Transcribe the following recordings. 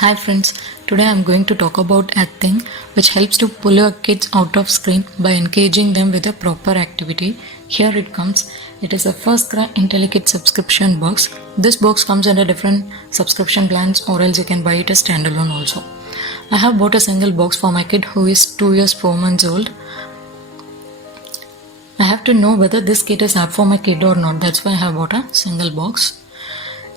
Hi friends, today I am going to talk about a thing which helps to pull your kids out of screen by engaging them with a proper activity. Here it comes. It is a First Cry IntelliKid subscription box. This box comes under different subscription plans or else you can buy it as standalone also. I have bought a single box for my kid who is 2 years 4 months old. I have to know whether this kit is apt for my kid or not. That's why I have bought a single box.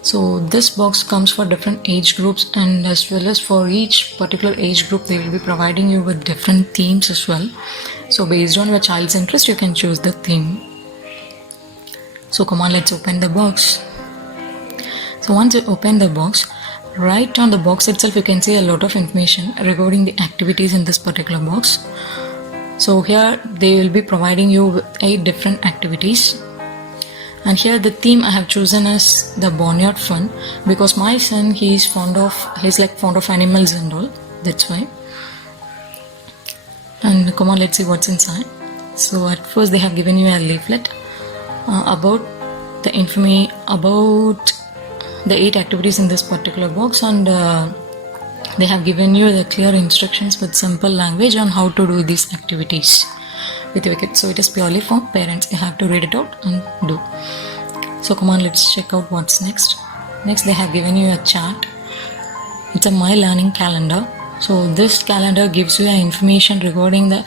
So this box comes for different age groups, and as well as for each particular age group they will be providing you with different themes as well. So based on your child's interest you can choose the theme. So come on, let's open the box. So once you open the box, right on the box itself you can see a lot of information regarding the activities in this particular box. So here they will be providing you with 8 different activities. And here the theme I have chosen is the Boneyard Fun, because my son he's fond of animals and all. That's why. And come on, let's see what's inside. So at first they have given you a leaflet about the information about the 8 activities in this particular box, and they have given you the clear instructions with simple language on how to do these activities with your kids. So it is purely for parents. You have to read it out and do. So come on, let's check out what's next. Next they have given you a chart. It's a My Learning calendar. So this calendar gives you information regarding the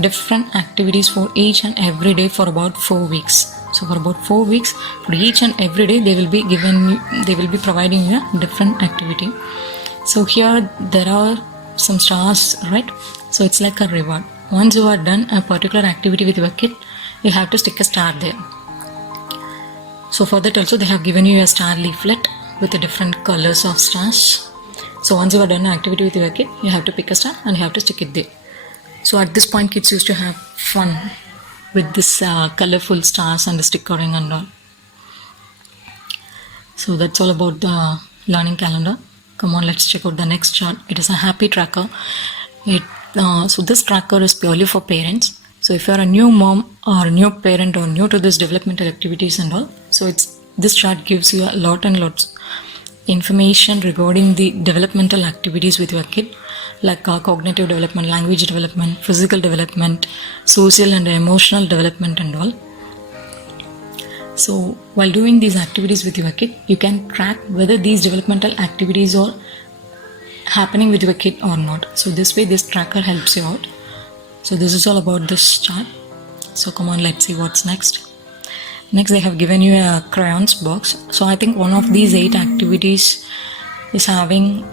different activities for each and every day for about 4 weeks. So for about 4 weeks, for each and every day they will be providing you a different activity. So here there are some stars, right? So it's like a reward. Once you are done a particular activity with your kid, you have to stick a star there. So for that also they have given you a star leaflet with the different colors of stars. So once you are done an activity with your kid, you have to pick a star and you have to stick it there. So at this point kids used to have fun with this colorful stars and the stickering and all. So that's all about the learning calendar. Come on, let's check out the next chart. It is a happy tracker. So this tracker is purely for parents. So if you are a new mom or a new parent or new to this developmental activities and all, so this chart gives you a lot and lots information regarding the developmental activities with your kid, like cognitive development, language development, physical development, social and emotional development and all. So while doing these activities with your kid, you can track whether these developmental activities are happening with your kid or not. So this way this tracker helps you out. So this is all about this chart. So come on, let's see what's next. Next they have given you a crayons box. So I think one of these 8 activities is having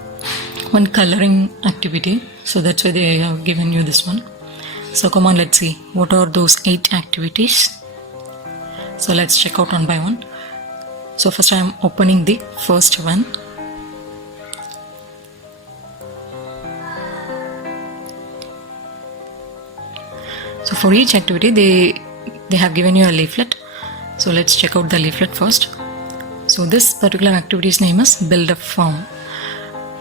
one coloring activity. So that's why they have given you this one. So come on, let's see what are those 8 activities. So let's check out one by one. So first I am opening the first one. So for each activity they have given you a leaflet. So let's check out the leaflet first. So this particular activity's name is Build a Farm.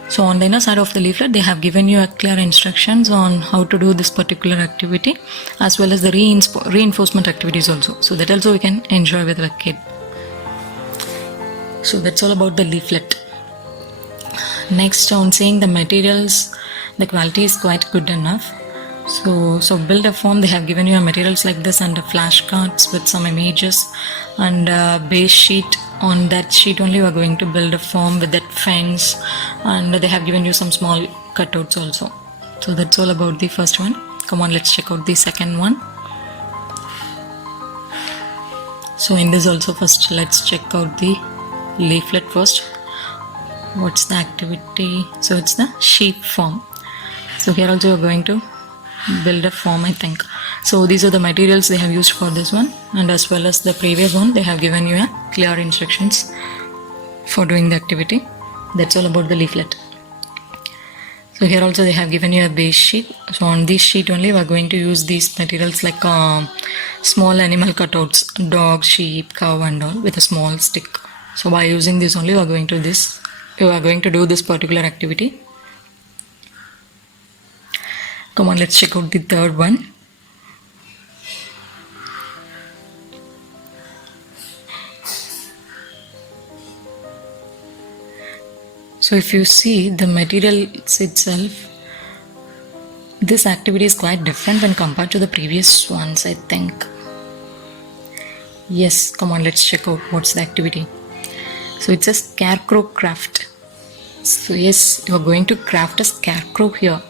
So on the inner side of the leaflet they have given you a clear instructions on how to do this particular activity, as well as the reinforcement activities also. So that also we can enjoy with the kid. So that's all about the leaflet. Next, on seeing the materials, the quality is quite good enough. So Build a Form, they have given you materials like this and flashcards with some images and a base sheet. On that sheet only we are going to build a form with that fence, and they have given you some small cutouts also. So that's all about the first one. Come on, let's check out the second one. So in this also, first let's check out the leaflet first. What's the activity? So it's the sheep farm. So here also we're going to build a form, I think. So these are the materials they have used for this one, and as well as the previous one they have given you a clear instructions for doing the activity. That's all about the leaflet. So here also they have given you a base sheet. So on this sheet only we are going to use these materials like small animal cutouts, dog, sheep, cow and all, with a small stick. So by using this only we are going to do this particular activity. Come on, let's check out the third one. So if you see the material itself, this activity is quite different when compared to the previous ones, I think. Yes, come on, let's check out what's the activity. So it's a scarecrow craft. So yes, you are going to craft a scarecrow here.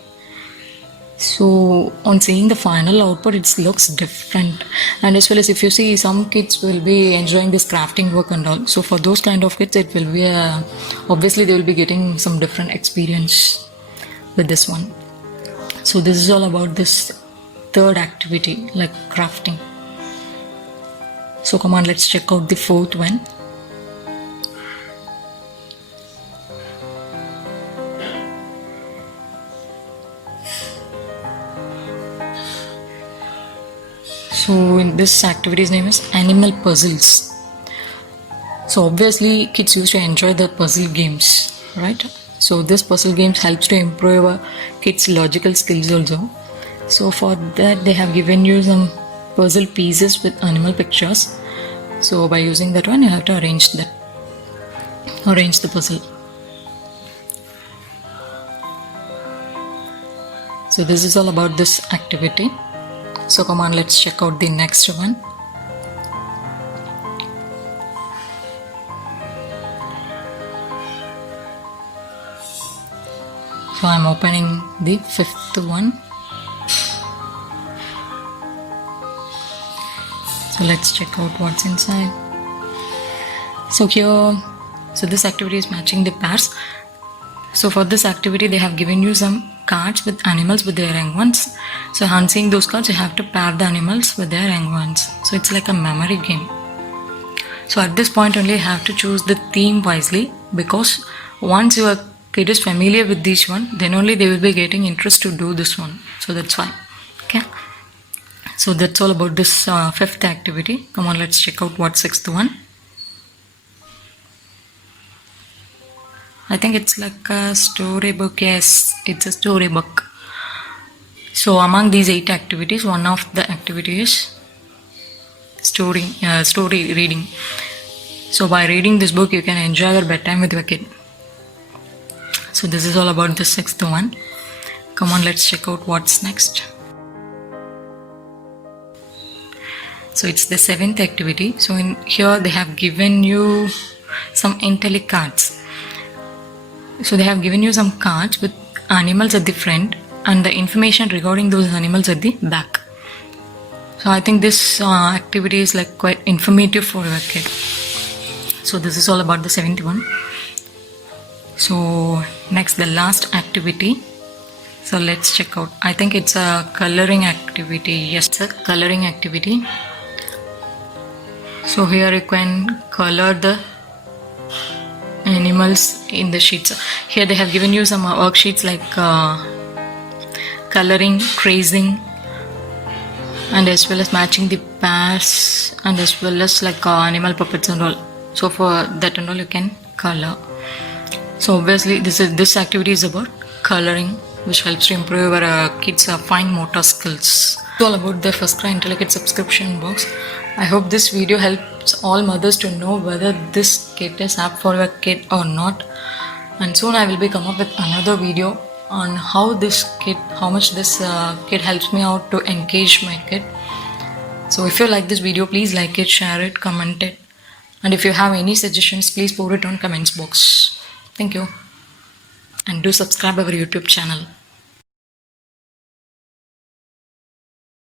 So on seeing the final output, it looks different, and as well as if you see, some kids will be enjoying this crafting work and all. So for those kind of kids, it will be obviously they will be getting some different experience with this one. So this is all about this third activity, like crafting. So come on, let's check out the fourth one. So in this activity's name is Animal Puzzles. So obviously kids used to enjoy the puzzle games, right? So this puzzle games helps to improve kids' logical skills also. So for that they have given you some puzzle pieces with animal pictures. So by using that one, you have to arrange the puzzle. So this is all about this activity. So come on, let's check out the next one. So I'm opening the fifth one. So let's check out what's inside. So here, so this activity is matching the pairs. So for this activity, they have given you some cards with animals with their young ones. So on seeing those cards, you have to pair the animals with their young ones. So it's like a memory game. So at this point only, you have to choose the theme wisely, because once your kid is familiar with this one, then only they will be getting interest to do this one. So that's why. Okay. So that's all about this fifth activity. Come on, let's check out what's sixth one. I think it's like a storybook. Yes, it's a storybook. So among these 8 activities, one of the activities is story reading. So by reading this book, you can enjoy your bedtime with your kid. So this is all about the 6th one. Come on, let's check out what's next. So it's the 7th activity. So in here they have given you some intellect cards. So they have given you some cards with animals at the front and the information regarding those animals at the back. So I think this activity is like quite informative for your kid. So this is all about the 7th one. So next, the last activity. So let's check out. I think it's a coloring activity. Yes, it's a coloring activity. So here you can color the animals in the sheets. Here they have given you some worksheets like coloring, tracing, and as well as matching the pairs, and as well as like animal puppets and all. So for that and all you can color. So obviously this activity is about coloring, which helps to improve our kids' fine motor skills. It's all about the First Cry Intellect subscription box. I hope this video helps all mothers to know whether this kit is apt for your kid or not. And soon I will be come up with another video on how much this kit helps me out to engage my kid. So if you like this video, please like it, share it, comment it. And if you have any suggestions, please pour it on comments box. Thank you. And do subscribe our YouTube channel.